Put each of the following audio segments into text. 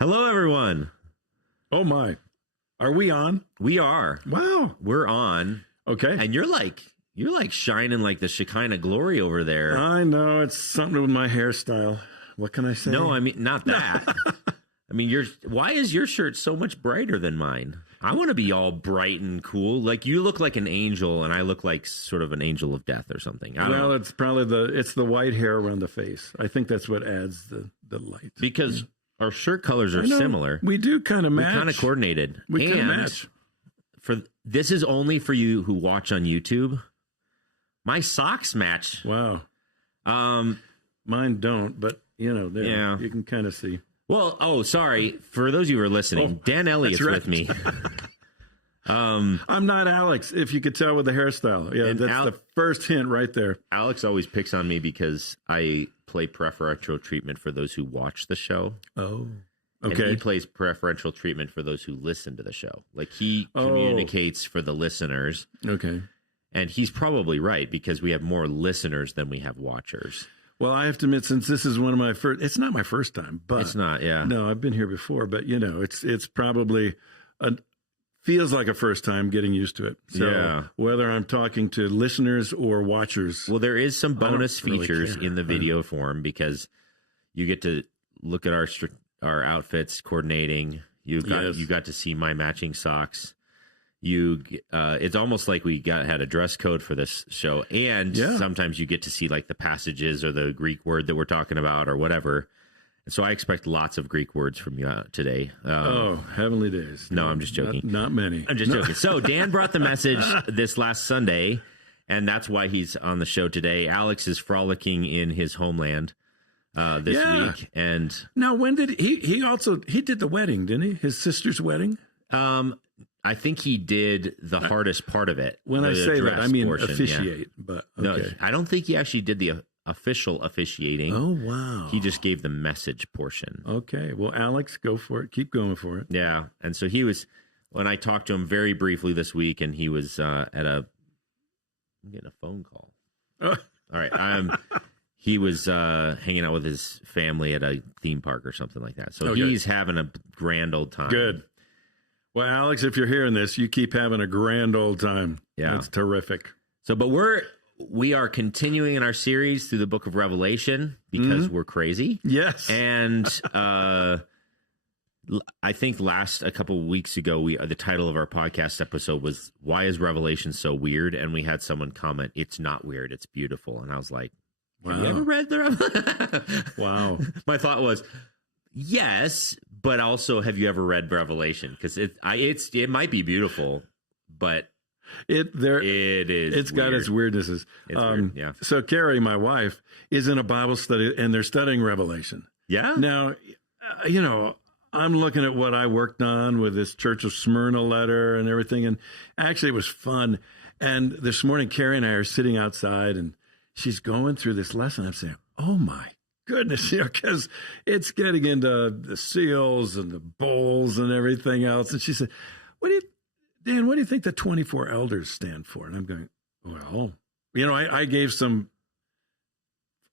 Hello, everyone. Oh, my. Are we on? We are. Wow. We're on. Okay. And you're like shining like the Shekinah glory over there. I know. It's something with my hairstyle. What can I say? No, I mean, not that. I mean, why is your shirt so much brighter than mine? I want to be all bright and cool. Like, you look like an angel, and I look like sort of an angel of death or something. I don't know. It's probably the white hair around the face. I think that's what adds the light. Because our shirt colors are similar. We do kind of match. We kind of coordinated. We kind of match. This is only for you who watch on YouTube. My socks match. Wow. Mine don't, but yeah, you can kind of see. Well, sorry. For those of you who are listening, Dan Elliott's with me. I'm not Alex, if you could tell with the hairstyle. Yeah, that's the first hint right there. Alex always picks on me because I play preferential treatment for those who watch the show. Oh, okay. And he plays preferential treatment for those who listen to the show. Like, he communicates for the listeners. Okay. And he's probably right, because we have more listeners than we have watchers. Well, I have to admit, since this is one of my first, it's not my first time, but it's not, yeah. No, I've been here before, but it's probably feels like a first time getting used to it. So whether I'm talking to listeners or watchers. Well, there is some bonus features in the video form, because you get to look at our outfits coordinating. You got to see my matching socks. It's almost like we had a dress code for this show, and sometimes you get to see like the passages or the Greek word that we're talking about or whatever. And so I expect lots of Greek words from you today. Heavenly days. No, I'm just joking. Not many. I'm just joking. So Dan brought the message this last Sunday, and that's why he's on the show today. Alex is frolicking in his homeland this week. And now, when did he did the wedding, didn't he? His sister's wedding? I think he did the hardest part of it. When I say that, I mean officiate. But okay. No, I don't think he actually did the official officiating. Oh, wow. He just gave the message portion. Okay. Well, Alex, go for it. Keep going for it. Yeah. And so when I talked to him very briefly this week, and he was I'm getting a phone call. All right. He was hanging out with his family at a theme park or something like that. So he's having a grand old time. Good. Well, Alex, if you're hearing this, you keep having a grand old time. Yeah. That's terrific. So, but we are continuing in our series through the book of Revelation, because we're crazy. Yes. And I think a couple of weeks ago, the title of our podcast episode was, "Why is Revelation so weird?" And we had someone comment, "It's not weird, it's beautiful." And I was like, "Have you ever read the Wow. My thought was, yes, but also, have you ever read Revelation? Because it might be beautiful, but it is. It's got its weirdnesses. It's weird, yeah. So Carrie, my wife, is in a Bible study, and they're studying Revelation. Yeah. Now, I'm looking at what I worked on with this Church of Smyrna letter and everything, and actually it was fun. And this morning, Carrie and I are sitting outside, and she's going through this lesson. I'm saying, "Oh my goodness," because it's getting into the seals and the bowls and everything else. And she said, Dan, what do you think the 24 elders stand for? And I'm going, well, I gave some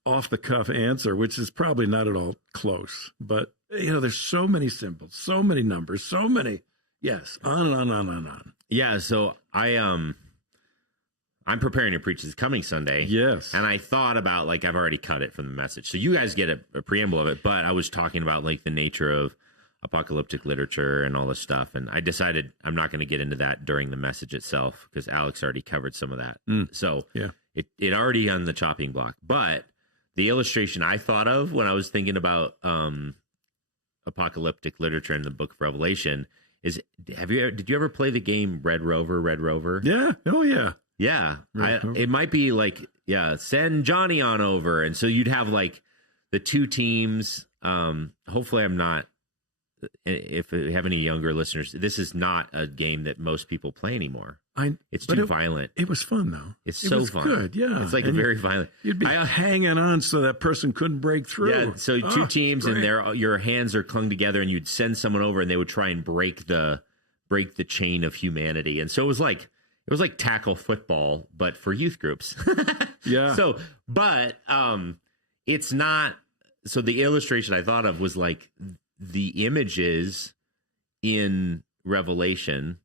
off the cuff answer, which is probably not at all close. But, there's so many symbols, so many numbers, so many. Yes, on and on and on and on. Yeah. So I'm preparing to preach this coming Sunday. Yes. And I thought about, I've already cut it from the message. So you guys get a preamble of it, but I was talking about, the nature of apocalyptic literature and all this stuff. And I decided I'm not going to get into that during the message itself, because Alex already covered some of that. So it already on the chopping block. But the illustration I thought of when I was thinking about apocalyptic literature in the book of Revelation is, did you ever play the game Red Rover? Yeah. Oh, yeah. Yeah, it might be send Johnny on over. And so you'd have the two teams. Hopefully I'm not, if we have any younger listeners, this is not a game that most people play anymore. It's too violent. It was fun, though. It's so fun. Good, yeah. It's very violent. You'd be hanging on so that person couldn't break through. Yeah, so two teams, great. And your hands are clung together, and you'd send someone over, and they would try and break the chain of humanity. And so it was like tackle football, but for youth groups. Yeah. So, but it's not. So the illustration I thought of was the images in Revelation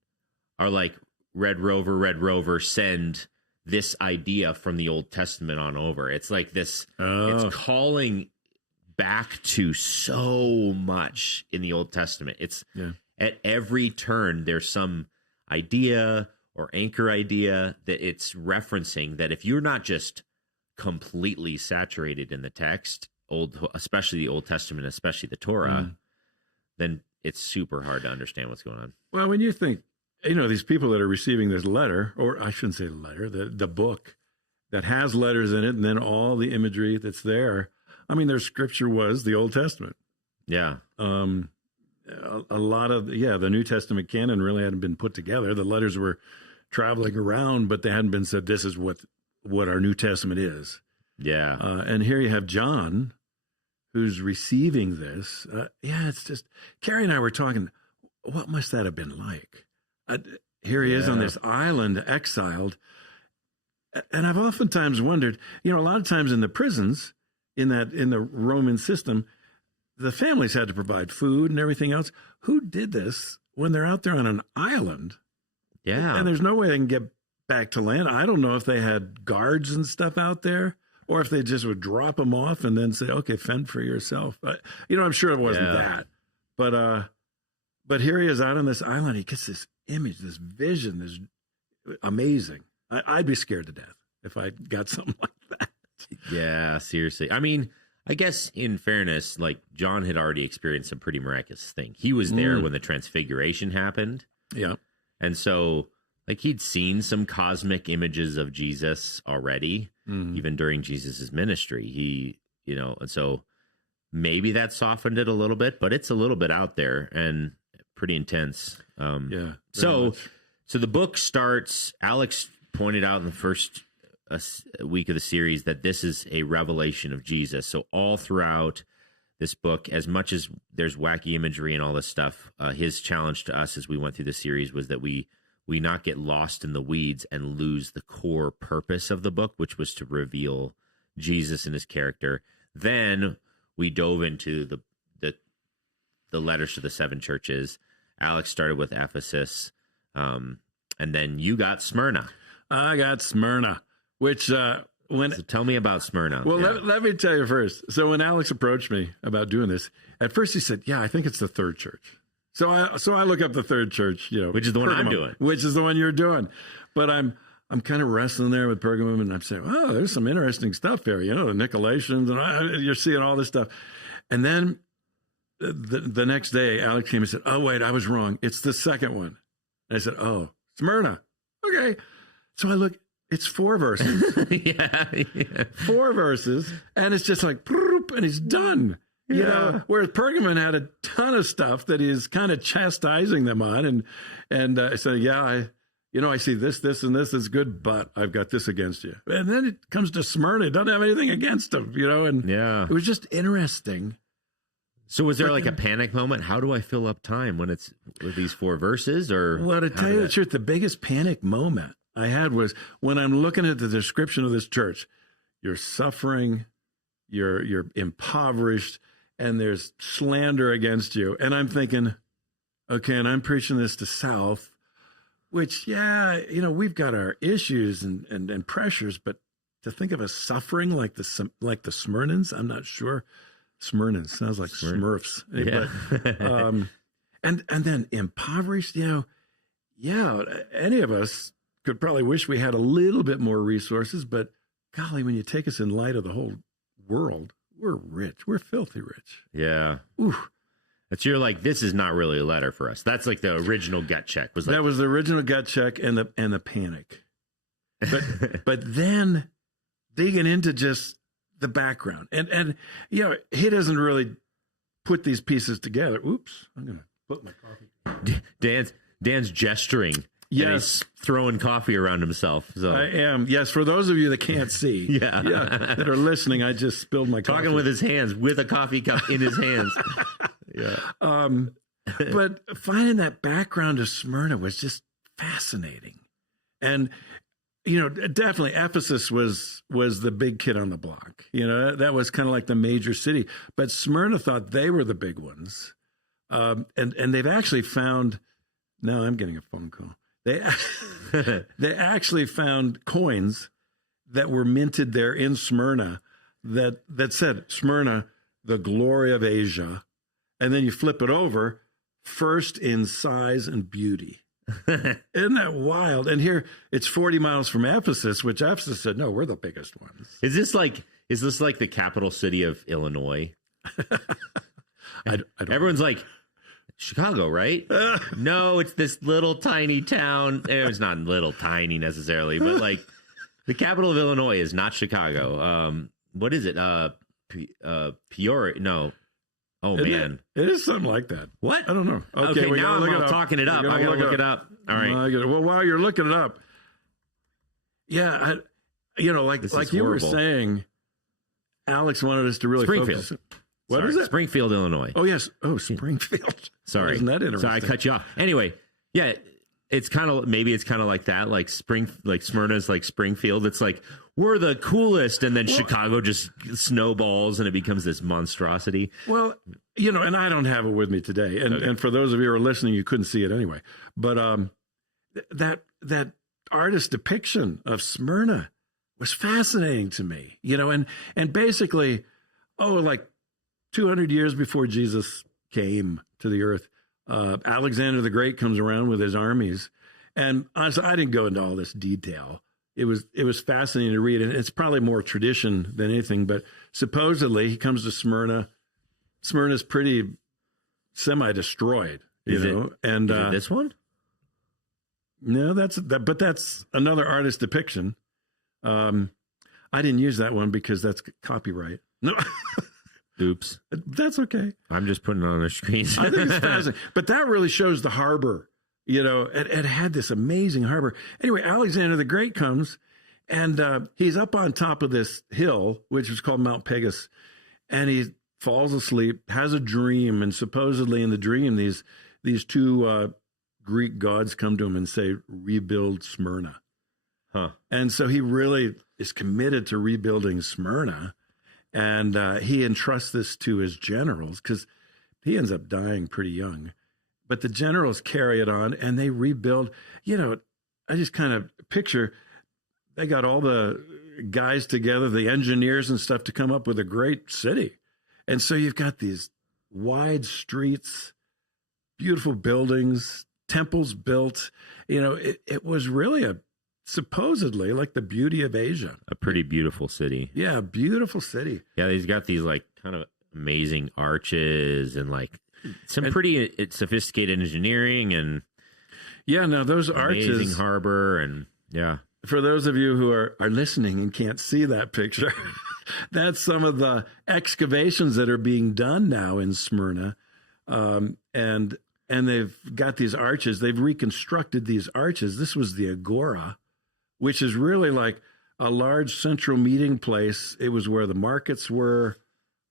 are like Red Rover, send this idea from the Old Testament on over. It's like this, it's calling back to so much in the Old Testament. It's at every turn, there's some idea or anchor idea that it's referencing, that if you're not just completely saturated in the text, especially the Old Testament, especially the Torah, then it's super hard to understand what's going on. Well, when you think, these people that are receiving this letter, or I shouldn't say letter, the book that has letters in it, and then all the imagery that's there. I mean, their scripture was the Old Testament. Yeah. A lot of, the New Testament canon really hadn't been put together. The letters were traveling around, but they hadn't been said, this is what our New Testament is. Yeah. And here you have John, who's receiving this. It's just, Carrie and I were talking, what must that have been like? Here he is on this island, exiled. And I've oftentimes wondered, a lot of times in the prisons, in the Roman system, the families had to provide food and everything else. Who did this when they're out there on an island? Yeah. And there's no way they can get back to land. I don't know if they had guards and stuff out there, or if they just would drop them off and then say, okay, fend for yourself. I'm sure it wasn't that. But here he is out on this island. He gets this image, this vision, this amazing. I'd be scared to death if I got something like that. Yeah, seriously. I mean, I guess in fairness, like John had already experienced some pretty miraculous thing. He was there when the transfiguration happened. Yeah. And so like he'd seen some cosmic images of Jesus already, even during Jesus's ministry. He, and so maybe that softened it a little bit, but it's a little bit out there and pretty intense. So the book starts, Alex pointed out in the first week of the series that this is a revelation of Jesus. So all throughout this book, as much as there's wacky imagery and all this stuff, his challenge to us as we went through the series was that we not get lost in the weeds and lose the core purpose of the book, which was to reveal Jesus and his character. Then we dove into the letters to the 7 churches. Alex started with Ephesus, and then you got Smyrna. I got Smyrna, which so tell me about Smyrna. Well, let me tell you first. So when Alex approached me about doing this, at first he said, I think it's the 3rd church. So I look up the 3rd church, which is the one I'm doing, which is the one you're doing. But I'm kind of wrestling there with Pergamum, and I'm saying, oh, there's some interesting stuff here. The Nicolaitans, and you're seeing all this stuff. And then the next day, Alex came and said, oh, wait, I was wrong. It's the 2nd one. And I said, oh, Smyrna. Okay. So I look, it's 4 verses. 4 verses. And it's just like, and he's done. Whereas Pergamon had a ton of stuff that he's kind of chastising them on. And I said, I see this, and this is good, but I've got this against you. And then it comes to Smyrna. It doesn't have anything against him, and it was just interesting. So was there like a panic moment? How do I fill up time when it's with these 4 verses? Or well, to tell you the truth, the biggest panic moment I had was when I'm looking at the description of this church. You're suffering, you're impoverished, and there's slander against you. And I'm thinking, okay, and I'm preaching this to South, which, we've got our issues and pressures, but to think of us suffering like the Smyrnans, I'm not sure. Smyrnans sounds like Smurfs. Yeah. But, and then impoverished, any of us could probably wish we had a little bit more resources, but golly, when you take us in light of the whole world, we're rich. We're filthy rich. Yeah. Ooh. You're like, this is not really a letter for us. That's like the original gut check. That was the original gut check and the panic. But then digging into just the background. And he doesn't really put these pieces together. Oops, I'm going to put my coffee. Dan's gesturing. Yes. And he's throwing coffee around himself. So I am. Yes, for those of you that can't see, that are listening, I just spilled my coffee. Talking with his hands, with a coffee cup in his hands. But finding that background of Smyrna was just fascinating. And definitely Ephesus was the big kid on the block. That was kind of like the major city. But Smyrna thought they were the big ones. And they've actually found. Now I'm getting a phone call. They actually found coins that were minted there in Smyrna that said Smyrna, the glory of Asia, and then you flip it over, first in size and beauty. Isn't that wild? And here it's 40 miles from Ephesus, which Ephesus said, no, we're the biggest ones. Is this like the capital city of Illinois? I don't Everyone's like, Chicago, right? No, it's this little tiny town. It's not little tiny necessarily, but like the capital of Illinois is not Chicago. What is it? Peoria? No. Oh, man. It is something like that. What? I don't know. Okay, now I'm all talking it up. I got to look it up. All right. Well, while you're looking it up, yeah, like you were saying, Alex wanted us to really focus. What is it? Springfield, Illinois. Oh, yes. Oh, Springfield. Sorry. Isn't that interesting? Sorry, I cut you off. Anyway, yeah, it's kind of like that. Like Smyrna's like Springfield. It's like, we're the coolest. And then Chicago just snowballs and it becomes this monstrosity. Well, and I don't have it with me today. And for those of you who are listening, you couldn't see it anyway. But that artist depiction of Smyrna was fascinating to me, and basically, like 200 years before Jesus came to the earth, Alexander the Great comes around with his armies. And honestly, I didn't go into all this detail. It was fascinating to read, and it's probably more tradition than anything. But supposedly, he comes to Smyrna. Smyrna's pretty semi-destroyed, you know. And is it this one? No, but that's another artist depiction. I didn't use that one because that's copyright. No. Oops. That's okay. I'm just putting it on the screen. I think it's fascinating. But that really shows the harbor. It had this amazing harbor. Anyway, Alexander the Great comes, and he's up on top of this hill, which is called Mount Pegasus, and he falls asleep, has a dream, and supposedly in the dream, these two Greek gods come to him and say, rebuild Smyrna. Huh. And so he really is committed to rebuilding Smyrna. And he entrusts this to his generals because he ends up dying pretty young. But the generals carry it on and they rebuild. I just kind of picture they got all the guys together, the engineers and stuff, to come up with a great city. And so you've got these wide streets, beautiful buildings, temples built. It was really supposedly like the beauty of Asia. A pretty beautiful city. Yeah, beautiful city. Yeah, he's got these like kind of amazing arches and like some pretty sophisticated engineering and those arches, amazing harbor, and for those of you who are listening and can't see that picture, that's some of the excavations that are being done now in Smyrna, and they've got these arches. They've reconstructed these arches. This was the Agora, which is really like a large central meeting place. It was where the markets were.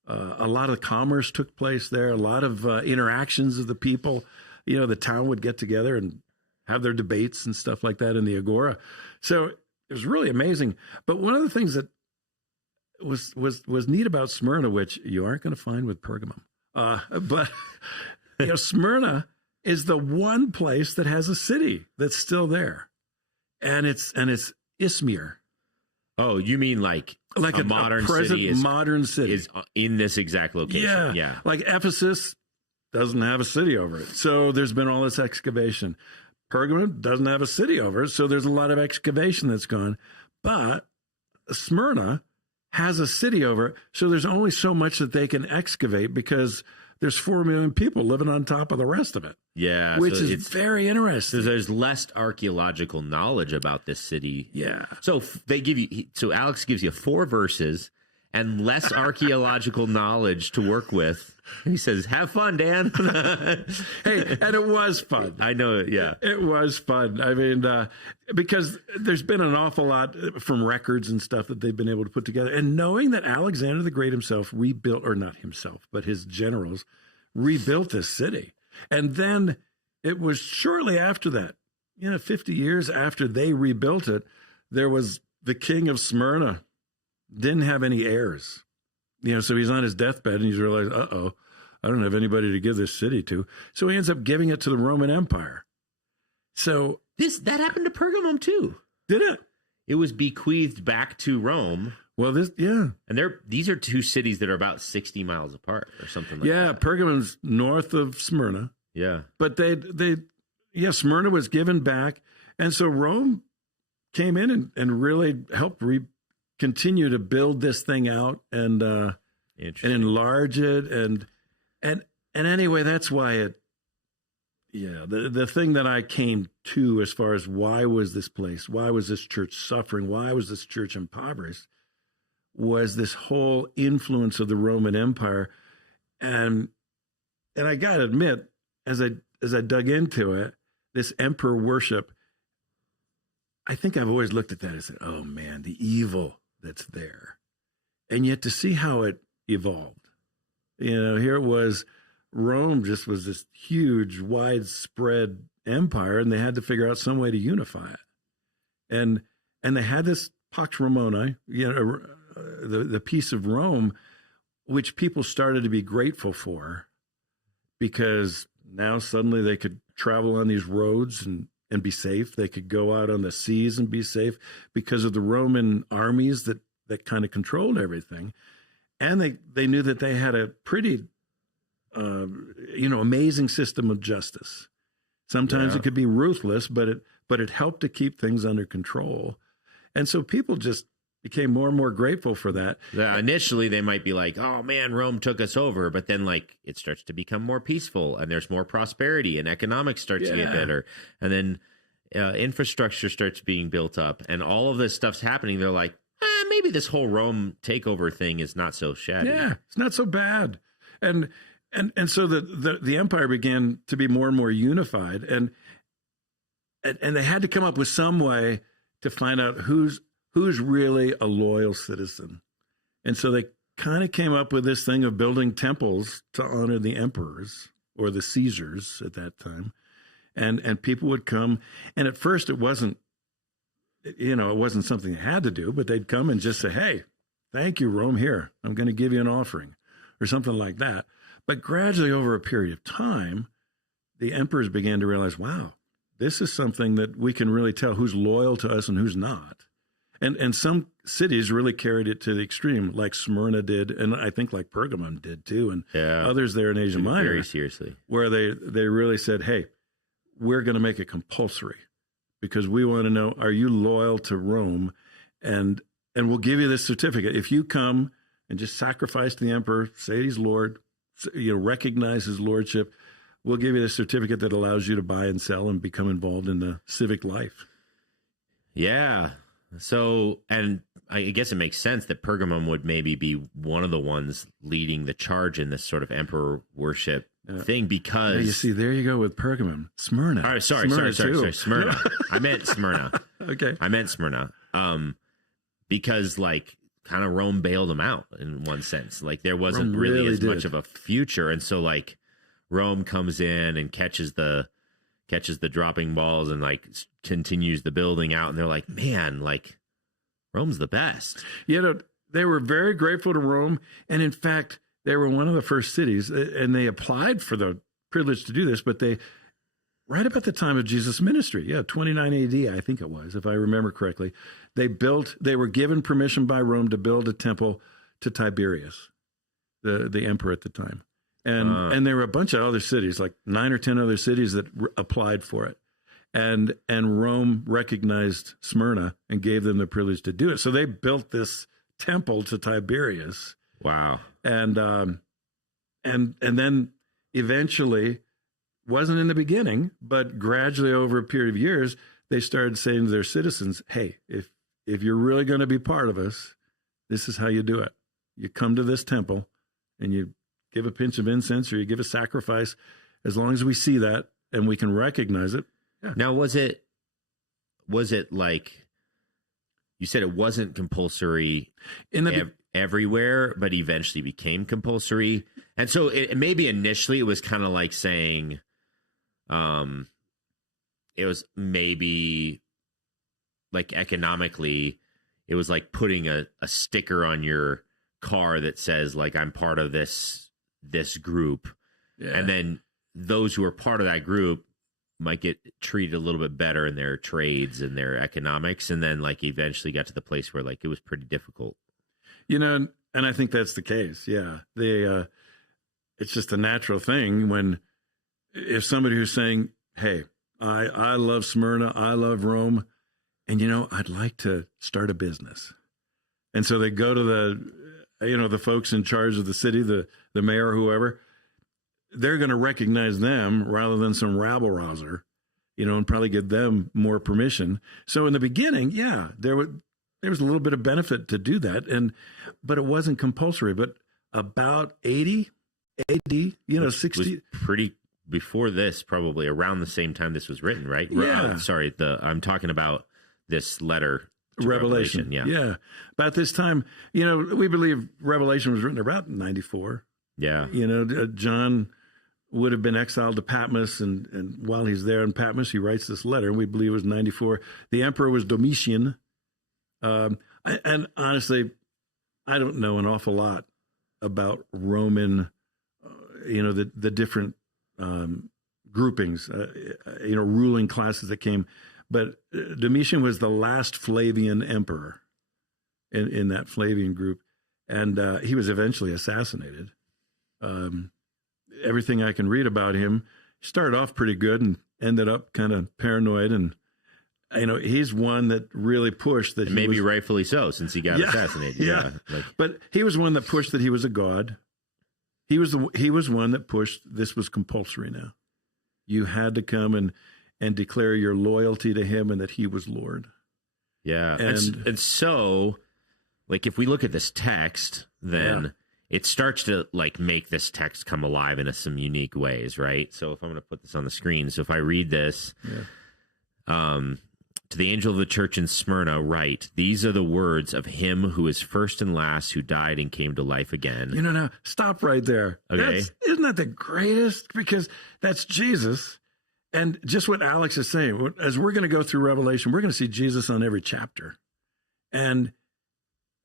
A lot of commerce took place there. A lot of interactions of the people. The town would get together and have their debates and stuff like that in the Agora. So it was really amazing. But one of the things that was neat about Smyrna, which you aren't going to find with Pergamum, but Smyrna is the one place that has a city that's still there, and it's Izmir. Oh, you mean like a modern city is in this exact location? Yeah. Like Ephesus doesn't have a city over it, so there's been all this excavation. Pergamum doesn't have a city over it, so there's a lot of excavation that's gone. But Smyrna has a city over it, so there's only so much that they can excavate because there's 4 million people living on top of the rest of it. Yeah. Which is very interesting. So there's less archaeological knowledge about this city. Yeah. So Alex gives you 4 verses and less archaeological knowledge to work with. And he says, have fun, Dan. Hey, and it was fun. I know it, yeah. It was fun. I mean, because there's been an awful lot from records and stuff that they've been able to put together. And knowing that Alexander the Great himself rebuilt, or not himself, but his generals rebuilt this city. And then it was shortly after that, 50 years after they rebuilt it, there was the king of Smyrna, didn't have any heirs. So he's on his deathbed and he's realized, I don't have anybody to give this city to. So he ends up giving it to the Roman Empire. So that happened to Pergamum too. Did it? It was bequeathed back to Rome. Well, and these are two cities that are about 60 miles apart or something like that. Yeah, Pergamum's north of Smyrna. Yeah. But Smyrna was given back. And so Rome came in and really helped continue to build this thing out and enlarge it. And anyway, that's why the thing that I came to as far as why was this church suffering, why was this church impoverished, was this whole influence of the Roman Empire. And I got to admit, as I dug into it, this emperor worship, I think I've always looked at that and said, oh man, the evil that's there. And yet to see how it evolved, here it was, Rome just was this huge, widespread empire, and they had to figure out some way to unify it. And they had this Pax Romani, the peace of Rome, which people started to be grateful for, because now suddenly they could travel on these roads and be safe. They could go out on the seas and be safe because of the Roman armies that kind of controlled everything. And they knew that they had a pretty, amazing system of justice. Sometimes it could be ruthless, but it helped to keep things under control. And so people just became more and more grateful for that. Yeah, initially, they might be like, oh, man, Rome took us over. But then, it starts to become more peaceful, and there's more prosperity, and economics starts to get better. And then infrastructure starts being built up, and all of this stuff's happening. They're like, maybe this whole Rome takeover thing is not so shabby. Yeah, it's not so bad. And so the empire began to be more and more unified, and they had to come up with some way to find out who's really a loyal citizen. And so they kind of came up with this thing of building temples to honor the emperors or the Caesars at that time. And people would come. And at first it wasn't something they had to do, but they'd come and just say, hey, thank you, Rome, here, I'm going to give you an offering or something like that. But gradually over a period of time, the emperors began to realize, wow, this is something that we can really tell who's loyal to us and who's not. And some cities really carried it to the extreme, like Smyrna did, and I think like Pergamum did too, and others there in Asia Minor. Very seriously. Where they really said, hey, we're going to make it compulsory because we want to know, are you loyal to Rome? And we'll give you this certificate. If you come and just sacrifice to the emperor, say he's Lord, recognize his lordship, we'll give you this certificate that allows you to buy and sell and become involved in the civic life. Yeah. So, and I guess it makes sense that Pergamum would maybe be one of the ones leading the charge in this sort of emperor worship thing, because you see, there you go with Pergamum. Smyrna. All right, sorry, Smyrna. I meant Smyrna. Okay. I meant Smyrna. Because kind of Rome bailed them out in one sense. There wasn't Rome really as did. much of a future, and so Rome comes in and catches the dropping balls and continues the building out, and they're like, man, Rome's the best. They were very grateful to Rome, and in fact, they were one of the first cities, and they applied for the privilege to do this, but they, right about the time of Jesus' ministry, 29 AD, I think it was, if I remember correctly, they were given permission by Rome to build a temple to Tiberius, the emperor at the time. And there were a bunch of other cities, like 9 or 10 other cities that applied for it. And Rome recognized Smyrna and gave them the privilege to do it. So they built this temple to Tiberius. Wow. And then eventually, wasn't in the beginning, but gradually over a period of years, they started saying to their citizens, hey, if you're really going to be part of us, this is how you do it. You come to this temple and you give a pinch of incense or you give a sacrifice, as long as we see that and we can recognize it. Yeah. Now, was it you said it wasn't compulsory everywhere, but eventually became compulsory. And so maybe initially it was kind of like saying, it was maybe economically, it was like putting a sticker on your car that says I'm part of this this group. Yeah. And then those who are part of that group might get treated a little bit better in their trades and their economics. And then like eventually got to the place where like it was pretty difficult. And I think that's the case. Yeah. It's just a natural thing when if somebody who's saying, hey, I love Smyrna, I love Rome, and I'd like to start a business. And so they go to the folks in charge of the city, the mayor or whoever. They're going to recognize them rather than some rabble-rouser, and probably give them more permission. So in the beginning, yeah, there was a little bit of benefit to do that, but it wasn't compulsory. But about 80 AD, 60. Was pretty before this, probably around the same time this was written, right? Yeah. I'm talking about this letter. Revelation. Yeah. About this time, we believe Revelation was written about 94. Yeah. John would have been exiled to Patmos, and while he's there in Patmos, he writes this letter, and we believe it was 94. The emperor was Domitian. And honestly, I don't know an awful lot about Roman, the different groupings, ruling classes that came. But Domitian was the last Flavian emperor in that Flavian group, and he was eventually assassinated. Everything I can read about him, started off pretty good and ended up kind of paranoid. And, he's one that really pushed that. Maybe rightfully so, since he got assassinated. Yeah. But he was one that pushed that he was a god. He was one that pushed this was compulsory now. You had to come and declare your loyalty to him and that he was Lord. Yeah. And so, like, if we look at this text, then it starts to, like, make this text come alive in some unique ways, right? So if I'm going to put this on the screen, so if I read this, to the angel of the church in Smyrna, write, these are the words of him who is first and last, who died and came to life again. Now, stop right there. Okay. Isn't that the greatest? Because that's Jesus. And just what Alex is saying, as we're going to go through Revelation, we're going to see Jesus on every chapter. And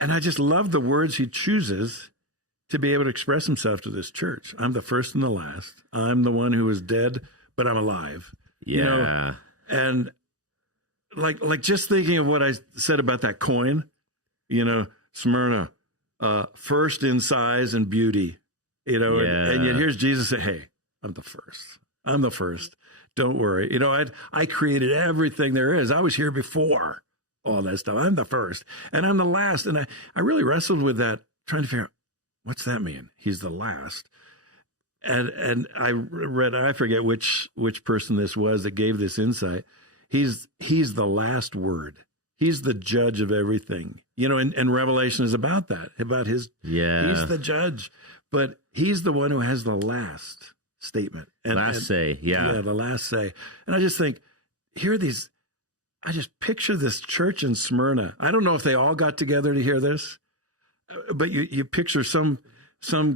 I just love the words he chooses to be able to express himself to this church. I'm the first and the last. I'm the one who is dead, but I'm alive. Yeah. And like just thinking of what I said about that coin, Smyrna, first in size and beauty, and yet here's Jesus say, hey, I'm the first. I'm the first. Don't worry. I created everything there is. I was here before all that stuff. I'm the first and I'm the last. And I really wrestled with that, trying to figure out, what's that mean? He's the last. And I read, I forget which person this was that gave this insight. He's the last word. He's the judge of everything. And Revelation is about that, about his, he's the judge, but he's the one who has the last statement. Last say. Yeah, the last say. And I just think, I just picture this church in Smyrna. I don't know if they all got together to hear this, but you picture some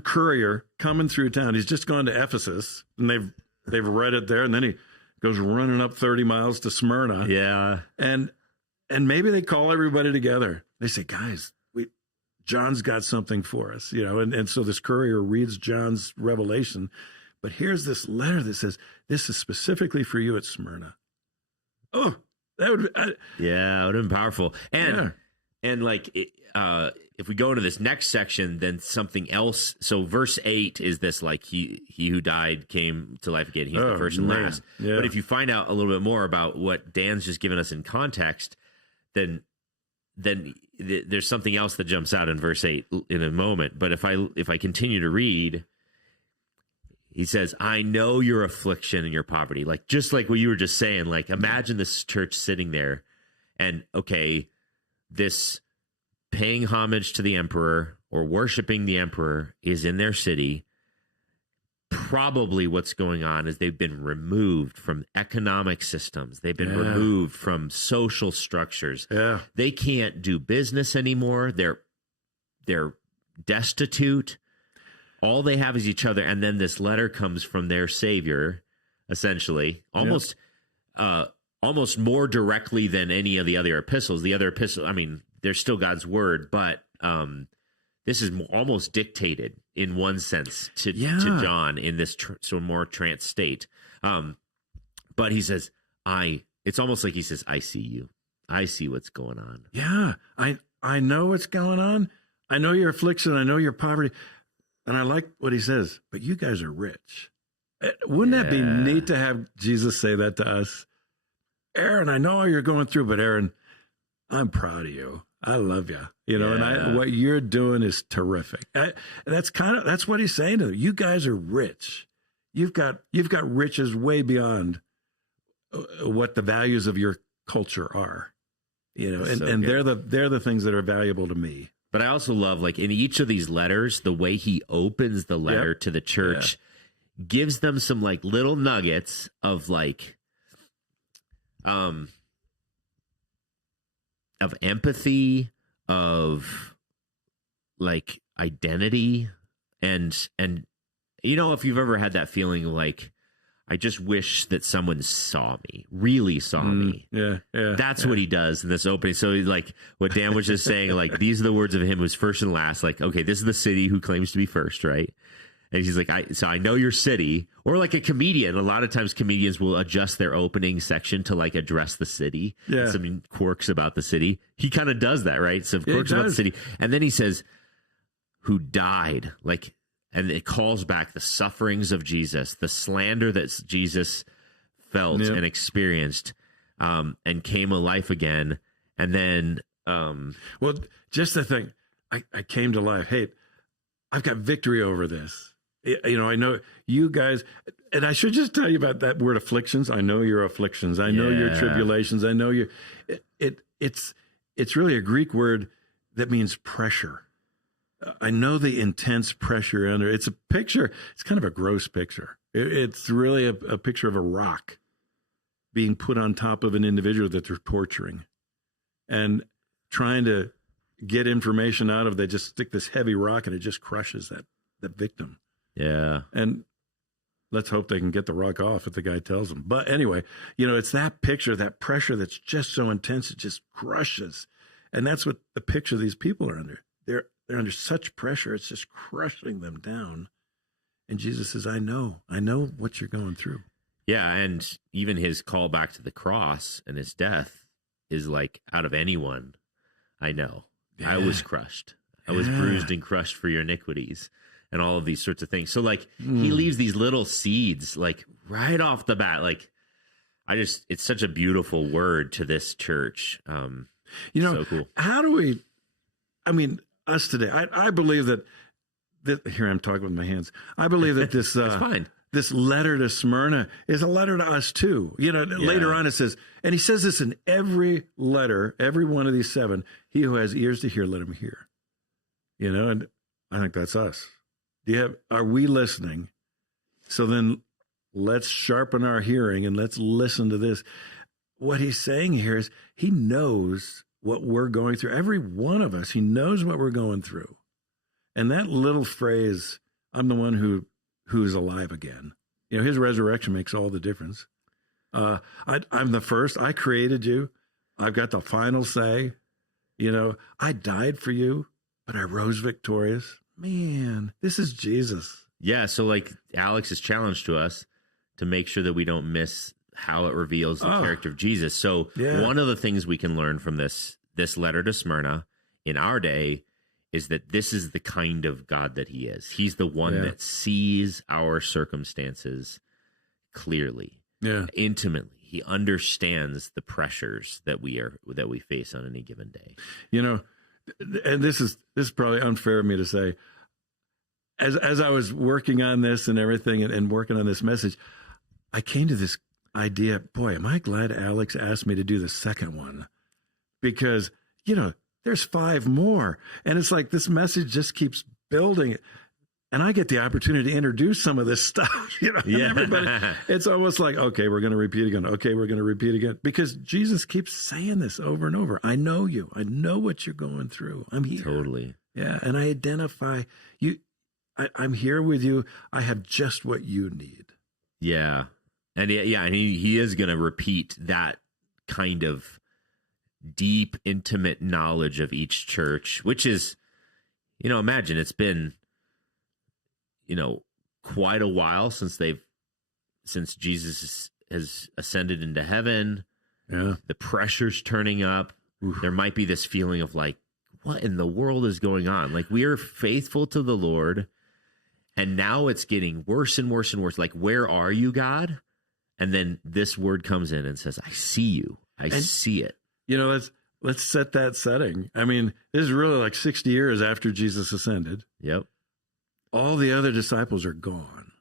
courier coming through town. He's just gone to Ephesus, and they've read it there, and then he goes running up 30 miles to Smyrna. Yeah. And maybe they call everybody together. They say, guys, John's got something for us, and so this courier reads John's revelation. But here's this letter that says, this is specifically for you at Smyrna. Oh, that would it would have been powerful. And like, if we go into this next section, then something else. So verse 8 is this, like, he who died came to life again. He's the first and last. Yeah. But if you find out a little bit more about what Dan's just given us in context, then there's something else that jumps out in verse 8 in a moment. But if I continue to read, he says, I know your affliction and your poverty. Like, just like what you were just saying, like, imagine this church sitting there and, okay, this paying homage to the emperor or worshiping the emperor is in their city. Probably what's going on is they've been removed from economic systems. They've been removed from social structures. Yeah. They can't do business anymore. They're destitute. All they have is each other. And then this letter comes from their Savior, essentially, almost more directly than any of the other epistles. The other epistles, I mean, they're still God's word, but this is almost dictated in one sense to John in this more trance state. But he says, it's almost like he says, I see you. I see what's going on. Yeah, I know what's going on. I know your affliction. I know your poverty. And I like what he says, but you guys are rich. Wouldn't that be neat to have Jesus say that to us? Aaron, I know you're going through, but Aaron, I'm proud of you. I love you. And what you're doing is terrific. That's what he's saying to them. You guys are rich. You've got riches way beyond what the values of your culture are. And they're the things that are valuable to me. But I also love, like, in each of these letters, the way he opens the letter to the church gives them some, like, little nuggets of, like, of empathy, of, like, identity, and if you've ever had that feeling, like, I just wish that someone really saw me. Yeah. That's what he does in this opening. So, like, what Dan was just saying, like, these are the words of him who's first and last. Like, okay, this is the city who claims to be first, right? And he's like, I know your city. Or like a comedian. A lot of times comedians will adjust their opening section to, like, address the city. Yeah. Some quirks about the city. He kind of does that, right? Some quirks about the city. And then he says, who died, like, and it calls back the sufferings of Jesus, the slander that Jesus felt and experienced, and came alive again. And then, well, just the thing, I came to life. Hey, I've got victory over this. I know you guys, and I should just tell you about that word afflictions. I know your afflictions. I know your tribulations. I know it's really a Greek word that means pressure. I know the intense pressure under. It's a picture. It's kind of a gross picture. It's really a picture of a rock being put on top of an individual that they're torturing and trying to get information out of. They just stick this heavy rock and it just crushes that victim. Yeah. And let's hope they can get the rock off if the guy tells them. But anyway, it's that picture, that pressure that's just so intense, it just crushes. And that's what the picture these people are under. They're under such pressure, it's just crushing them down. And Jesus says, I know what you're going through. Yeah, and even his call back to the cross and his death is like, out of anyone I know, I was crushed. I was bruised and crushed for your iniquities and all of these sorts of things. So, like, he leaves these little seeds, like, right off the bat. Like, it's such a beautiful word to this church. So cool. How do we, us today, I believe that here I'm talking with my hands. I believe that this fine. This letter to Smyrna is a letter to us too. Later on it says, and he says this in every letter, every one of these 7. He who has ears to hear, let him hear. And I think that's us. Are we listening? So then let's sharpen our hearing and let's listen to this. What he's saying here is he knows what we're going through. Every one of us, he knows what we're going through. And that little phrase, I'm the one who's alive again. His resurrection makes all the difference. I'm the first. I created you. I've got the final say. I died for you, but I rose victorious. Man, this is Jesus. Yeah, so like Alex's challenge to us to make sure that we don't miss how it reveals the character of Jesus. So one of the things we can learn from this letter to Smyrna in our day is that this is the kind of God that he is. He's the one that sees our circumstances clearly, intimately. He understands the pressures that we face on any given day. And this is probably unfair of me to say. As I was working on this and everything and working on this message, I came to this idea, boy, am I glad Alex asked me to do the second one, because, there's 5 more. And it's like this message just keeps building. And I get the opportunity to introduce some of this stuff, and everybody, it's almost like, okay, we're going to repeat again. Okay, we're going to repeat again. Because Jesus keeps saying this over and over. I know you. I know what you're going through. I'm here. Totally. Yeah. And I identify you. I'm here with you. I have just what you need. Yeah. And he is going to repeat that kind of deep, intimate knowledge of each church, which is, imagine it's been, quite a while since Jesus has ascended into heaven. Yeah. The pressure's turning up. Oof. There might be this feeling of like, what in the world is going on? Like, we are faithful to the Lord, and now it's getting worse and worse and worse. Like, where are you, God? And then this word comes in and says, I see you. I see it. Let's set that setting. I mean, this is really like 60 years after Jesus ascended. Yep. All the other disciples are gone.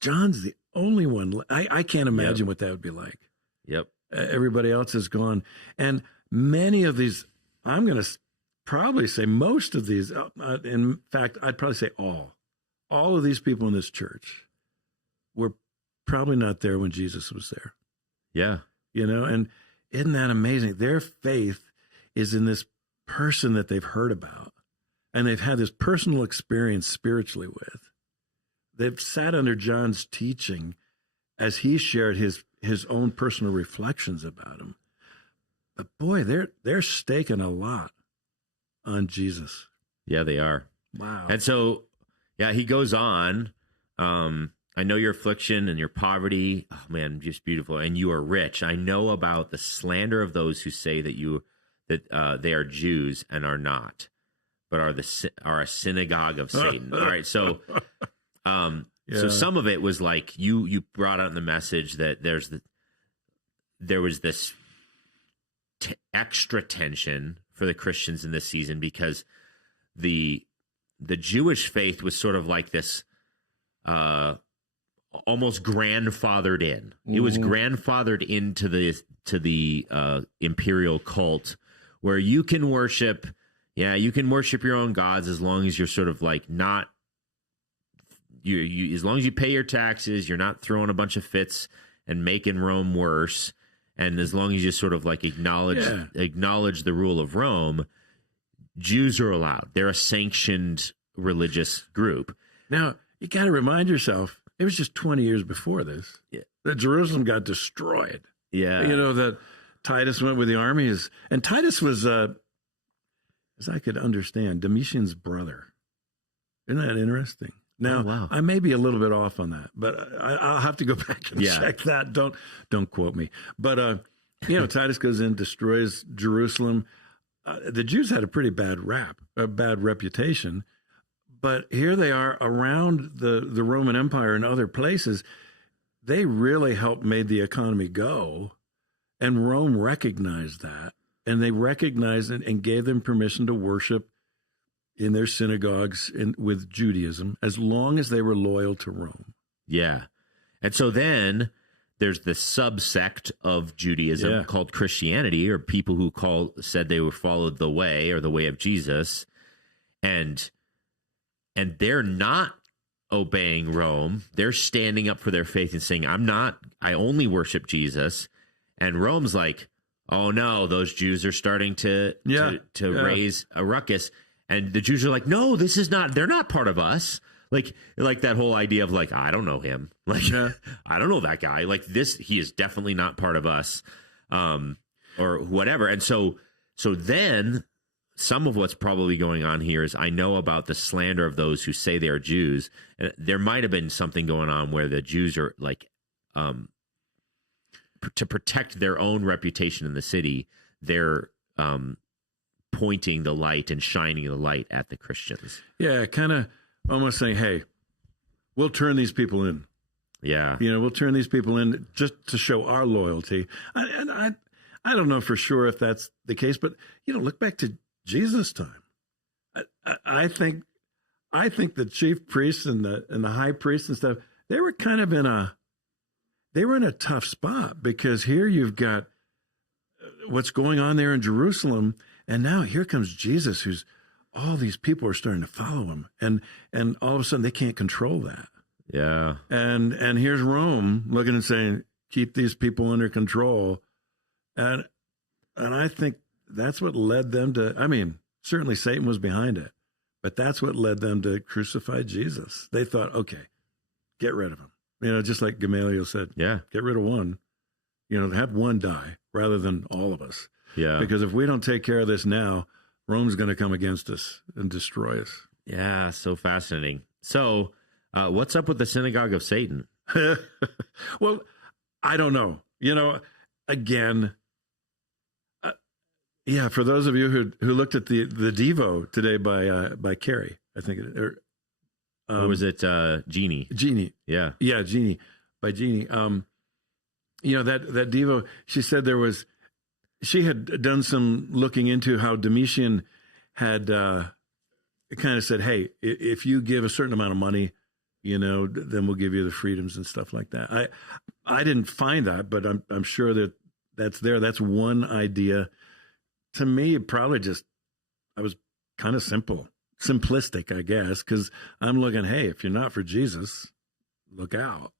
John's the only one. I can't imagine what that would be like. Yep. Everybody else is gone. And many of these, I'm going to probably say most of these, in fact, I'd probably say all of these people in this church were probably not there when Jesus was there. Yeah. And isn't that amazing? Their faith is in this person that they've heard about, and they've had this personal experience spiritually with. They've sat under John's teaching as he shared his own personal reflections about him. But boy, they're staking a lot on Jesus. Yeah, they are. Wow. And so, he goes on. I know your affliction and your poverty. Oh man, just beautiful. And you are rich. I know about the slander of those who say that they are Jews and are not, but are a synagogue of Satan. All right, so so some of it was like you brought out in the message that there was this extra tension for the Christians in this season because the Jewish faith was sort of like this almost grandfathered in. Mm-hmm. It was grandfathered into the imperial cult where you can worship your own gods as long as you're sort of like not you as long as you pay your taxes, you're not throwing a bunch of fits and making Rome worse, and as long as you sort of like acknowledge the rule of Rome, Jews are allowed. They're a sanctioned religious group. Now, you got to remind yourself, it was just 20 years before this that Jerusalem got destroyed. Yeah. That Titus went with the armies, and Titus was, as I could understand, Domitian's brother. Isn't that interesting? Now, I may be a little bit off on that, but I'll have to go back and check that. Don't quote me. But, Titus goes in, destroys Jerusalem. The Jews had a pretty bad reputation. But here they are around the Roman Empire and other places. They really helped made the economy go. And Rome recognized that. And they recognized it and gave them permission to worship in their synagogues with Judaism as long as they were loyal to Rome. Yeah. And so then there's the subsect of Judaism called Christianity, or people who said they followed the way or the way of Jesus. And they're not obeying Rome. They're standing up for their faith and saying, I only worship Jesus. And Rome's like, oh no, those Jews are starting to raise a ruckus. And the Jews are like, no, they're not part of us. Like that whole idea of like, I don't know him. Like, I don't know that guy. Like he is definitely not part of us, or whatever. And so then some of what's probably going on here is I know about the slander of those who say they are Jews. And there might have been something going on where the Jews are like, to protect their own reputation in the city, they're pointing the light and shining the light at the Christians. Yeah, kind of almost saying, hey, we'll turn these people in. Yeah. We'll turn these people in just to show our loyalty. And I don't know for sure if that's the case, but, look back to Jesus' time. I think the chief priests and the high priests and stuff, they were kind of in a tough spot, because here you've got what's going on there in Jerusalem, and now here comes Jesus, who's all these people are starting to follow him, and all of a sudden they can't control that. Yeah. And here's Rome looking and saying, keep these people under control. And I think that's what led them to, certainly Satan was behind it, but that's what led them to crucify Jesus. They thought, okay, get rid of him. Just like Gamaliel said, get rid of one, have one die rather than all of us. Yeah. Because if we don't take care of this now, Rome's going to come against us and destroy us. Yeah, so fascinating. So, what's up with the synagogue of Satan? Well, I don't know. Again, yeah. For those of you who looked at the Devo today by Carrie, I think or was it Jeannie? Jeannie, yeah, Jeannie by Jeannie. That Devo. She said she had done some looking into how Domitian had kind of said, hey, if you give a certain amount of money, then we'll give you the freedoms and stuff like that. I didn't find that, but I'm sure that's there. That's one idea. To me, probably I was kind of simplistic, I guess, because I'm looking, hey, if you're not for Jesus, look out.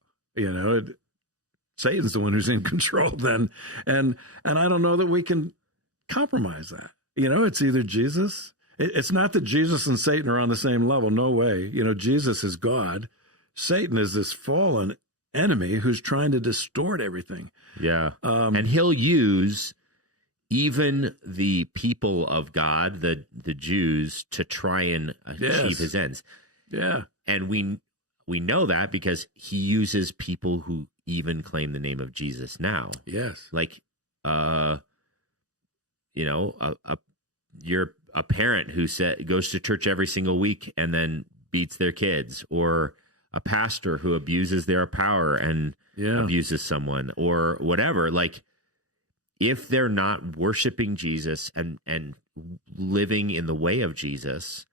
Satan's the one who's in control then. And I don't know that we can compromise that. It's either Jesus. It's not that Jesus and Satan are on the same level. No way. Jesus is God. Satan is this fallen enemy who's trying to distort everything. Yeah. And he'll use even the people of God, the Jews, to try and achieve his ends. Yeah. And we know that because he uses people who even claim the name of Jesus now. Yes. Like, you're a parent who goes to church every single week and then beats their kids, or a pastor who abuses their power and abuses someone, or whatever. Like, if they're not worshiping Jesus and living in the way of Jesus,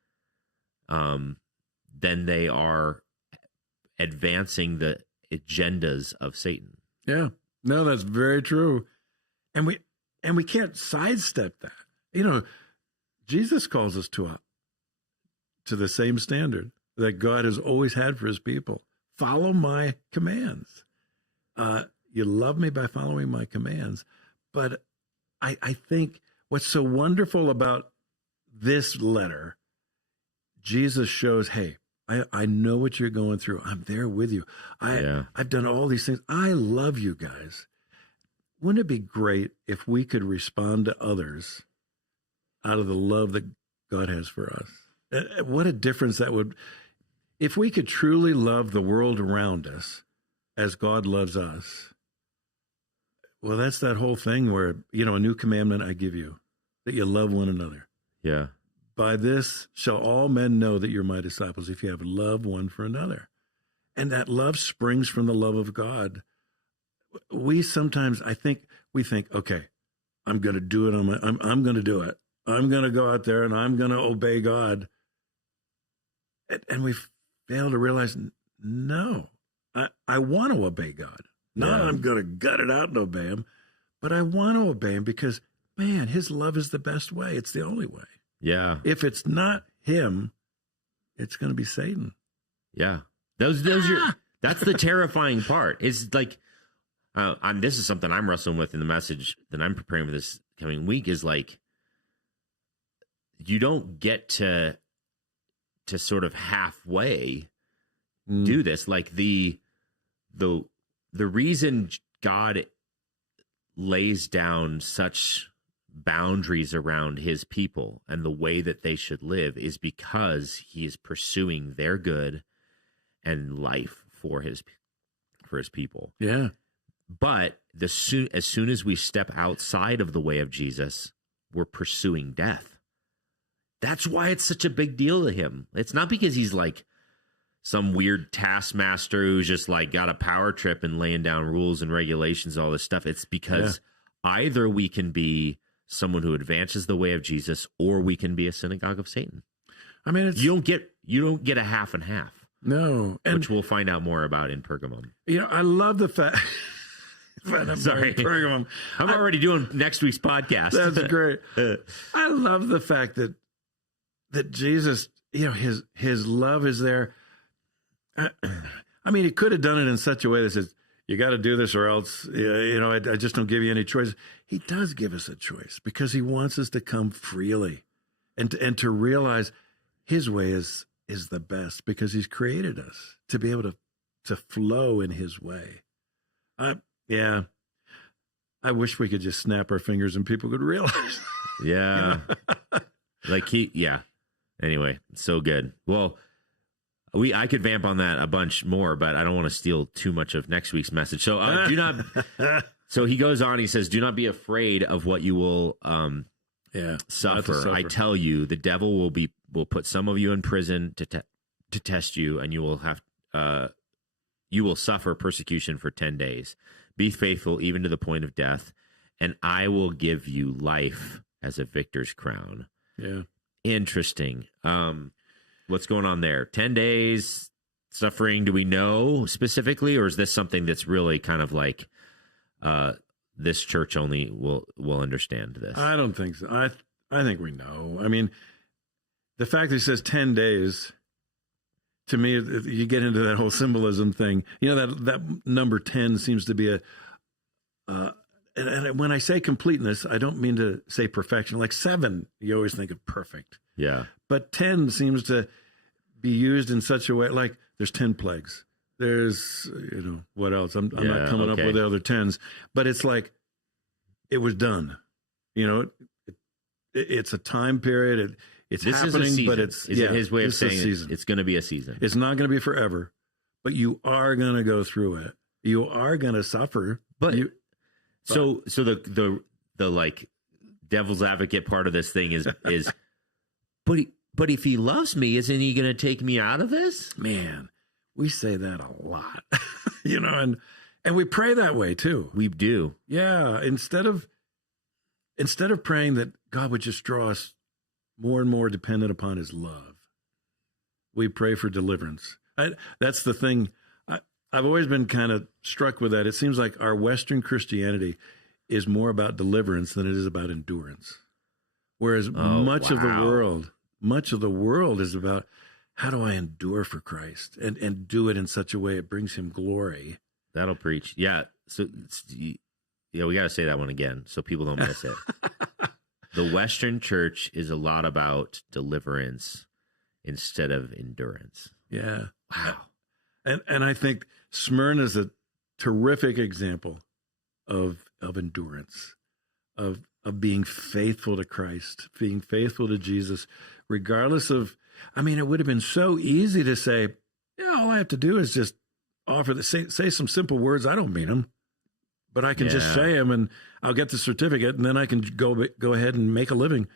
then they are advancing the agendas of Satan. Yeah. No, that's very true. And we can't sidestep that. Jesus calls us to the same standard that God has always had for his people. Follow my commands. You love me by following my commands. But I think what's so wonderful about this letter, Jesus shows, hey, I know what you're going through. I'm there with you. I've done all these things. I love you guys. Wouldn't it be great if we could respond to others out of the love that God has for us? What a difference that would. If we could truly love the world around us as God loves us, well, that's that whole thing where, a new commandment I give you, that you love one another. Yeah. By this shall all men know that you're my disciples, if you have love one for another. And that love springs from the love of God. We sometimes, we think, okay, I'm going to do it I'm going to do it. I'm going to go out there and I'm going to obey God. And we fail to realize, no, I want to obey God. Not I'm going to gut it out and obey him, but I want to obey him because, man, his love is the best way. It's the only way. Yeah. If it's not him, it's going to be Satan. Yeah. That's the terrifying part. It's like, this is something I'm wrestling with in the message that I'm preparing for this coming week, is like, you don't get to sort of halfway do this. Like the reason God lays down such boundaries around his people and the way that they should live is because he is pursuing their good and life for his people. Yeah. But as soon as we step outside of the way of Jesus, we're pursuing death. That's why it's such a big deal to him. It's not because he's like some weird taskmaster who's just like got a power trip and laying down rules and regulations, all this stuff. It's because either we can be someone who advances the way of Jesus, or we can be a synagogue of Satan. I mean, you don't get a half and half. No, which we'll find out more about in Pergamum. I love the fact. Sorry, Pergamum. I'm already doing next week's podcast. That's great. I love the fact that Jesus, his love is there. I mean, he could have done it in such a way that says, you got to do this or else, I just don't give you any choice. He does give us a choice because he wants us to come freely and to realize his way is the best because he's created us to be able to flow in his way. I wish we could just snap our fingers and people could realize. Yeah. Anyway, so good. Well, I could vamp on that a bunch more, but I don't want to steal too much of next week's message. So do not. So he goes on. He says, "Do not be afraid of what you will suffer. I tell you, the devil will put some of you in prison to test you, and you will suffer persecution for 10 days. Be faithful even to the point of death, and I will give you life as a victor's crown." Yeah, interesting. What's going on there? 10 days suffering. Do we know specifically, or is this something that's really kind of like this church only will understand this? I don't think so. I think we know. I mean, the fact that he says 10 days, to me, you get into that whole symbolism thing. You know, that number 10 seems to be and when I say completeness, I don't mean to say perfection. Like 7, you always think of perfect. Yeah. But 10 seems to be used in such a way, like there's 10 plagues. There's, what else? I'm not coming up with the other 10s, but it's like, it was done. It's a time period. It's happening, but it's his way of saying it's going to be a season. It's not going to be forever, but you are going to go through it. You are going to suffer. So the like devil's advocate part of this thing is but if he loves me, isn't he going to take me out of this? Man, we say that a lot, and we pray that way too. We do. Yeah. Instead of praying that God would just draw us more and more dependent upon his love, we pray for deliverance. That's the thing. I've always been kind of struck with that. It seems like our Western Christianity is more about deliverance than it is about endurance. Whereas much of the world is about, how do I endure for Christ and do it in such a way it brings him glory? That'll preach. Yeah. So, we got to say that one again so people don't miss it. The Western church is a lot about deliverance instead of endurance. Yeah. Wow. And I think Smyrna is a terrific example of endurance, of being faithful to Christ, being faithful to Jesus, regardless of, it would have been so easy to say, all I have to do is just say some simple words. I don't mean them, but I can just say them and I'll get the certificate and then I can go ahead and make a living.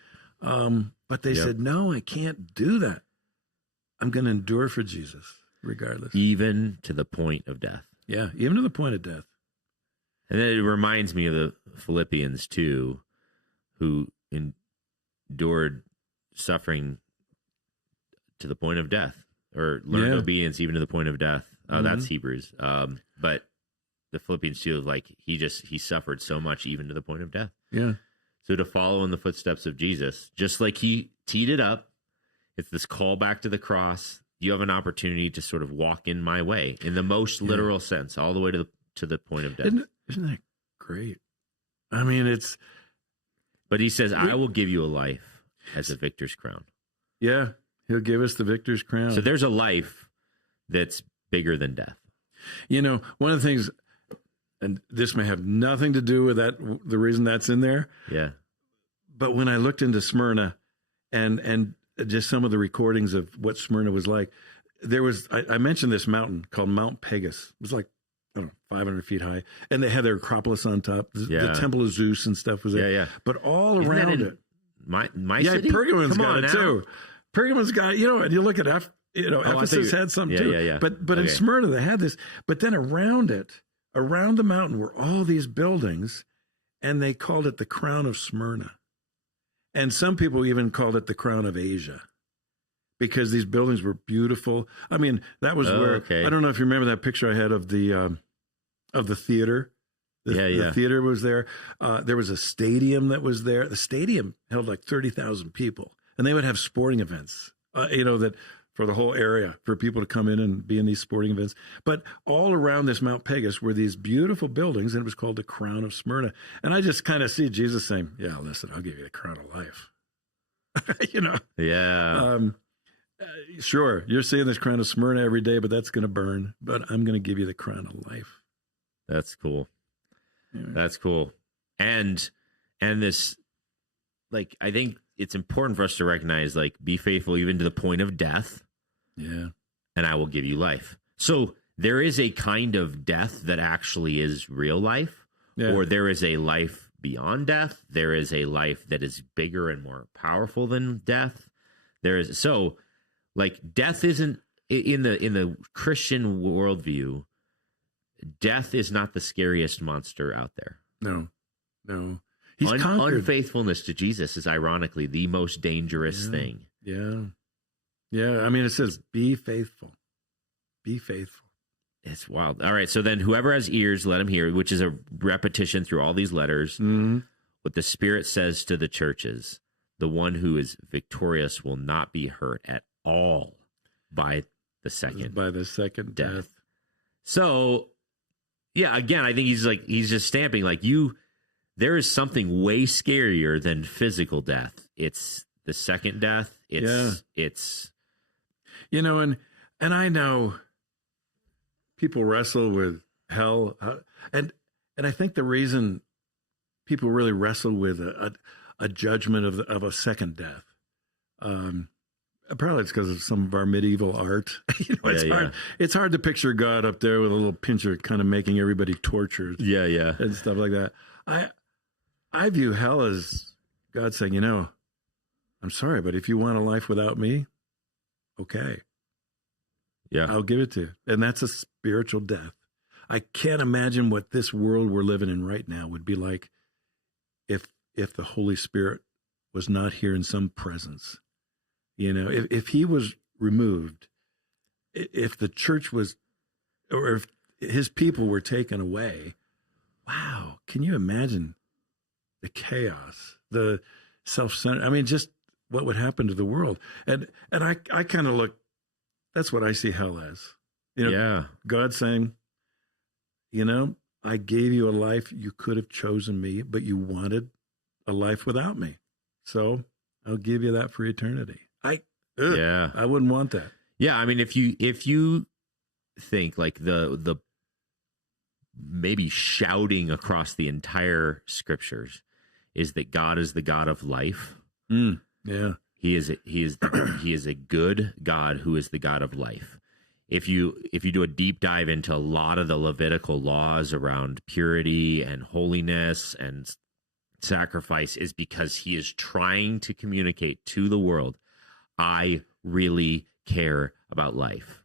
But they said, no, I can't do that. I'm going to endure for Jesus regardless. Even to the point of death. Yeah, even to the point of death. And then it reminds me of the Philippians too, who endured suffering to the point of death, or learned obedience even to the point of death. That's Hebrews. But the Philippians too, like he suffered so much even to the point of death. Yeah. So to follow in the footsteps of Jesus, just like he teed it up, it's this call back to the cross. You have an opportunity to sort of walk in my way in the most literal sense, all the way to the point of death. Isn't that great? But he says, I will give you a life as a victor's crown. Yeah, he'll give us the victor's crown. So there's a life that's bigger than death. One of the things, and this may have nothing to do with that, the reason that's in there. Yeah. But when I looked into Smyrna and just some of the recordings of what Smyrna was like, I mentioned this mountain called Mount Pegasus. It was like, 500 feet high. And they had their Acropolis on top. The Temple of Zeus and stuff was there. Yeah. But all around it. My city? Pergamon's got it too. Pergamon's got, and you look at Ephesus had something too. Yeah. But in Smyrna, they had this. But then around the mountain were all these buildings, and they called it the Crown of Smyrna. And some people even called it the Crown of Asia, because these buildings were beautiful. That was where, I don't know if you remember that picture I had of the theater. The theater was there. There was a stadium that was there. The stadium held like 30,000 people, and they would have sporting events, that for the whole area, for people to come in and be in these sporting events. But all around this Mount Pegasus were these beautiful buildings, and it was called the Crown of Smyrna. And I just kind of see Jesus saying, yeah, listen, I'll give you the crown of life. Yeah. Sure, you're seeing this crown of Smyrna every day, but that's going to burn. But I'm going to give you the crown of life. That's cool. Yeah. That's cool. And this, like, I think it's important for us to recognize, like, be faithful even to the point of death. Yeah. And I will give you life. So there is a kind of death that actually is real life, or there is a life beyond death. There is a life that is bigger and more powerful than death. Like, death isn't in the Christian worldview. Death is not the scariest monster out there. No. He's conquered. Unfaithfulness to Jesus is ironically the most dangerous thing. Yeah. I mean, it says, be faithful. Be faithful. It's wild. All right. So then whoever has ears, let him hear, which is a repetition through all these letters. Mm-hmm. What the Spirit says to the churches, the one who is victorious will not be hurt at all by the second death. So, yeah, again, I think he's just stamping, like, there is something way scarier than physical death. It's the second death. It's and I know people wrestle with hell, and I think the reason people really wrestle with a judgment of a second death, probably it's because of some of our medieval art. It's hard to picture God up there with a little pincher, kind of making everybody tortured, and stuff like that. I view hell as God saying, I'm sorry, but if you want a life without me, okay. Yeah. I'll give it to you. And that's a spiritual death. I can't imagine what this world we're living in right now would be like if the Holy Spirit was not here in some presence. If he was removed, if the church was, or if his people were taken away, wow, can you imagine the chaos, the self-centered, I mean, just what would happen to the world? And I kind of look, that's what I see hell as. God saying, I gave you a life, you could have chosen me, but you wanted a life without me. So I'll give you that for eternity. I wouldn't want that. Yeah, I mean, if you think like the maybe shouting across the entire scriptures is that God is the God of life. Yeah. He is a good God who is the God of life. If you do a deep dive into a lot of the Levitical laws around purity and holiness and sacrifice, is because he is trying to communicate to the world, I really care about life.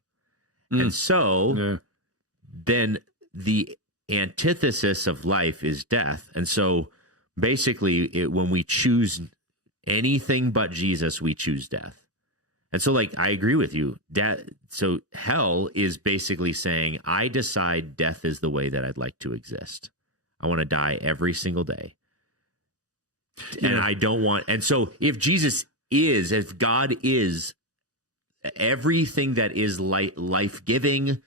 And so then the antithesis of life is death. And so basically when we choose anything but Jesus, we choose death. And so, like, I agree with you. So hell is basically saying, I decide death is the way that I'd like to exist. I want to die every single day. And I don't want, and so if God is everything that is life-giving,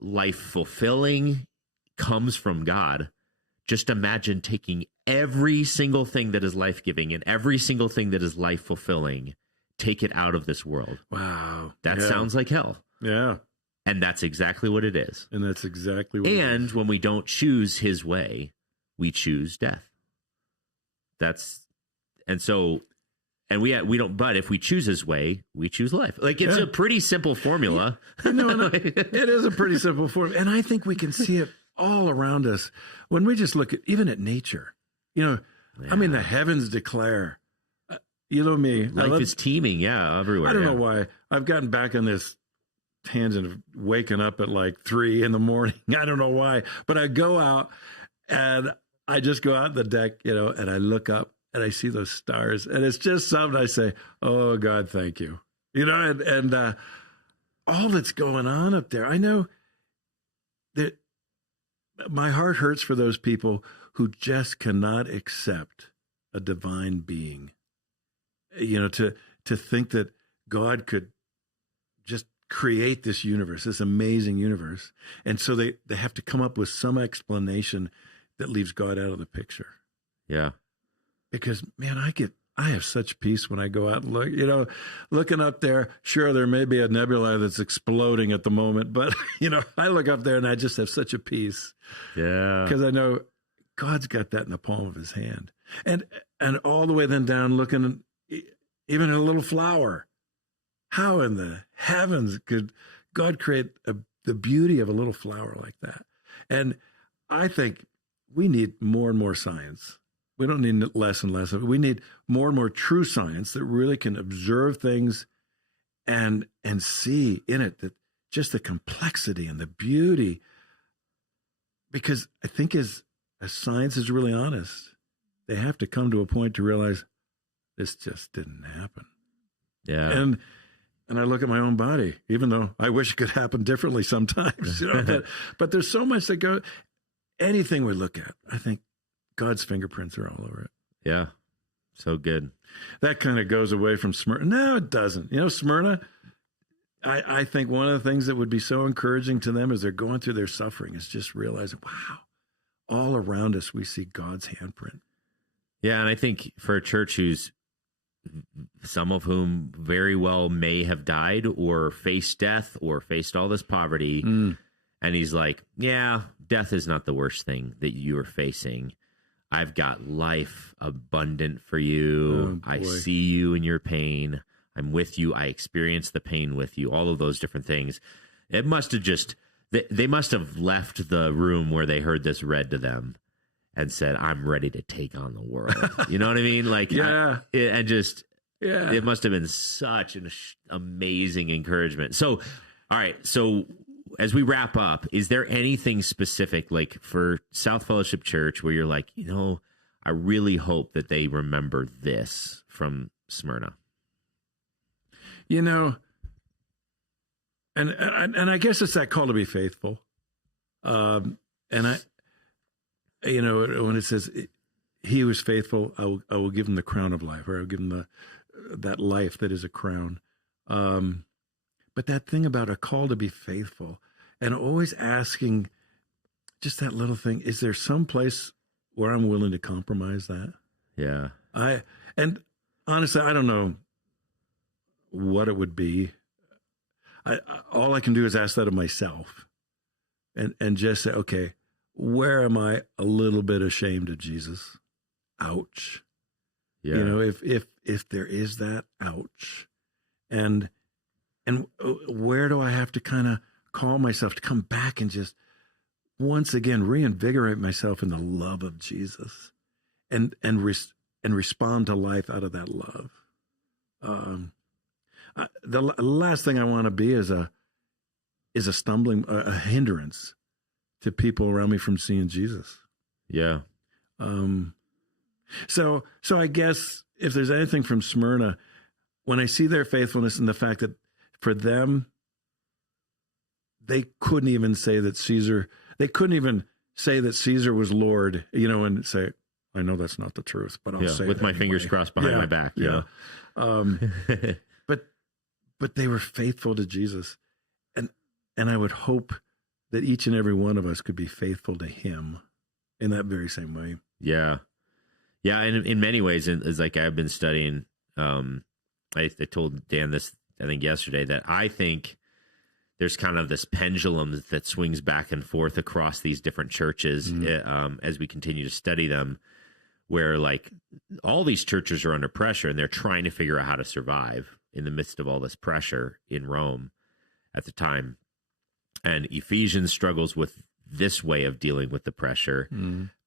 life-fulfilling, comes from God, just imagine taking every single thing that is life-giving and every single thing that is life-fulfilling, take it out of this world. Wow. That sounds like hell. Yeah. And that's exactly what it is. And that's exactly what it is. And when we don't choose his way, we choose death. We don't, but if we choose his way, we choose life. Like, it's a pretty simple formula. It is a pretty simple formula. And I think we can see it all around us when we just look at, even at nature. I mean, the heavens declare, me. Life is teeming, everywhere. I don't know why. I've gotten back on this tangent of waking up at like 3 a.m. I don't know why. But I go out and I just go out the deck, and I look up and I see those stars. And it's just something I say, oh, God, thank you. And all that's going on up there. I know that my heart hurts for those people who just cannot accept a divine being. To think that God could just create this universe, this amazing universe. And so they have to come up with some explanation that leaves God out of the picture. Yeah. Because, man, I have such peace when I go out and look, looking up there. Sure, there may be a nebula that's exploding at the moment, but, I look up there and I just have such a peace. Yeah. Because I know God's got that in the palm of his hand. And all the way then down looking even at a little flower. How in the heavens could God create the beauty of a little flower like that? And I think we need more and more science. We don't need less and less of it. We need more and more true science that really can observe things and see in it that just the complexity and the beauty. Because I think as science is really honest, they have to come to a point to realize this just didn't happen. Yeah. And I look at my own body, even though I wish it could happen differently sometimes. But there's so much that goes. Anything we look at, I think God's fingerprints are all over it. Yeah. So good. That kind of goes away from Smyrna. No, it doesn't. Smyrna, I think one of the things that would be so encouraging to them as they're going through their suffering is just realizing, wow, all around us we see God's handprint. Yeah, and I think for a church who's some of whom very well may have died or faced death or faced all this poverty, and he's like, yeah, death is not the worst thing that you are facing. I've got life abundant for you. Oh, I see you in your pain. I'm with you. I experience the pain with you. All of those different things. It must have just, they must have left the room where they heard this read to them and said, I'm ready to take on the world. You know what I mean? Like, yeah. It must have been such an amazing encouragement. So, all right. So as we wrap up, is there anything specific, like for South Fellowship Church, where you're like, I really hope that they remember this from Smyrna? And I guess it's that call to be faithful. And when it says he was faithful, I will give him the crown of life, or I'll give him that life that is a crown. But that thing about a call to be faithful and always asking just that little thing, is there some place where I'm willing to compromise that? Yeah. And honestly, I don't know what it would be. All I can do is ask that of myself and just say, okay, where am I a little bit ashamed of Jesus? Ouch. Yeah. If there is that, ouch. And where do I have to kind of call myself to come back and just once again reinvigorate myself in the love of Jesus and respond to life out of that love. The last thing I want to be is a hindrance to people around me from seeing Jesus. Yeah. So I guess if there's anything from Smyrna, when I see their faithfulness and the fact that for them, they couldn't even say that Caesar was Lord, and say, I know that's not the truth, but I'll say it with my fingers crossed behind my back. Yeah. But they were faithful to Jesus. And I would hope that each and every one of us could be faithful to him in that very same way. Yeah. Yeah. And in many ways, it's like I've been studying, I told Dan this, I think yesterday, that I think there's kind of this pendulum that swings back and forth across these different churches as we continue to study them, where like all these churches are under pressure and they're trying to figure out how to survive in the midst of all this pressure in Rome at the time. And Ephesians struggles with this way of dealing with the pressure.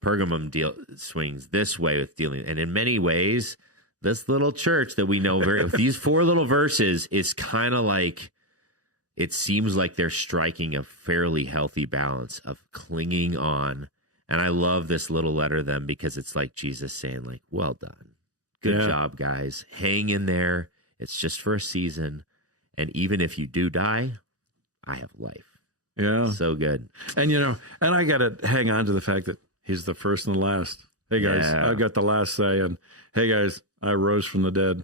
Pergamum swings this way with dealing. And in many ways, this little church that we know these 4 little verses is kind of like, it seems like they're striking a fairly healthy balance of clinging on. And I love this little letter to them because it's like Jesus saying, like, well done. Good job, guys. Hang in there. It's just for a season. And even if you do die, I have life. Yeah. So good. And, and I got to hang on to the fact that he's the first and the last. Hey, guys, I've got the last say. And, hey, guys, I rose from the dead.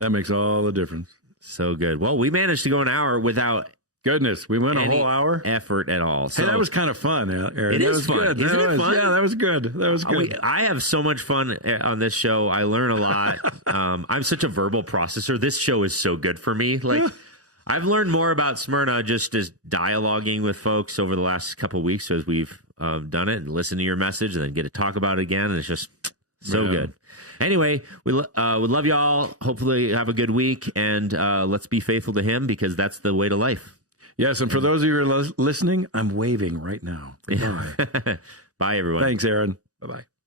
That makes all the difference. So good. Well, we managed to go an hour without goodness. We went a whole hour effort at all. So hey, that was kind of fun, Aaron. It is fun. Good. Isn't it fun? Yeah, that was good. That was good. I have so much fun on this show. I learn a lot. I'm such a verbal processor. This show is so good for me. Like, I've learned more about Smyrna just as dialoguing with folks over the last couple of weeks as we've done it and listen to your message and then get to talk about it again. And it's just so good. Anyway, we would love y'all. Hopefully have a good week, and let's be faithful to him, because that's the way to life. Yes, and for those of you who are listening, I'm waving right now. Goodbye. Bye, everyone. Thanks, Aaron. Bye-bye.